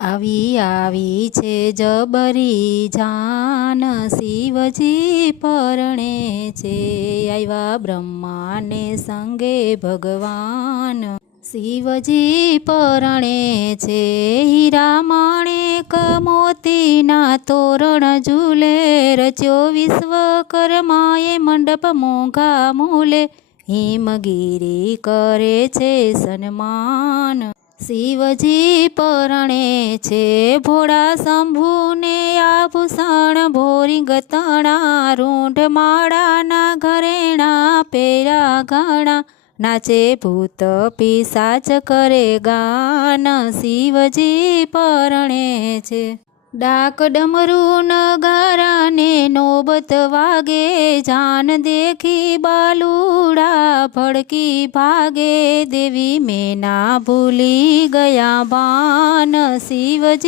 આવી આવી છે જબરી જાન, શિવજી પરણે છે આવ્યા બ્રહ્માને સંગે ભગવાન. શિવજી પરણે છે હીરા માણેક મોતીના તોરણ ઝૂલે, રચ્યો વિશ્વકર્માએ મંડપ મોંઘા મૂલે, હિમગીરી કરે છે સન્માન. શિવજી પરણે છે ભોળા શંભુને આભૂષણ ભોરી ગતણા, રૂંઢ માળાના ઘરેણા પહેર્યા ઘણા, નાચે ભૂત પિશાચ કરે ગાન, શિવજી પરણે છે. ડાક ડમરૂ નગારાને નોબત વાગે, જાન દેખી બાલુડા ભડકી ભાગે, દેવી મેના ભૂલી ગયા ભાન, શિવજી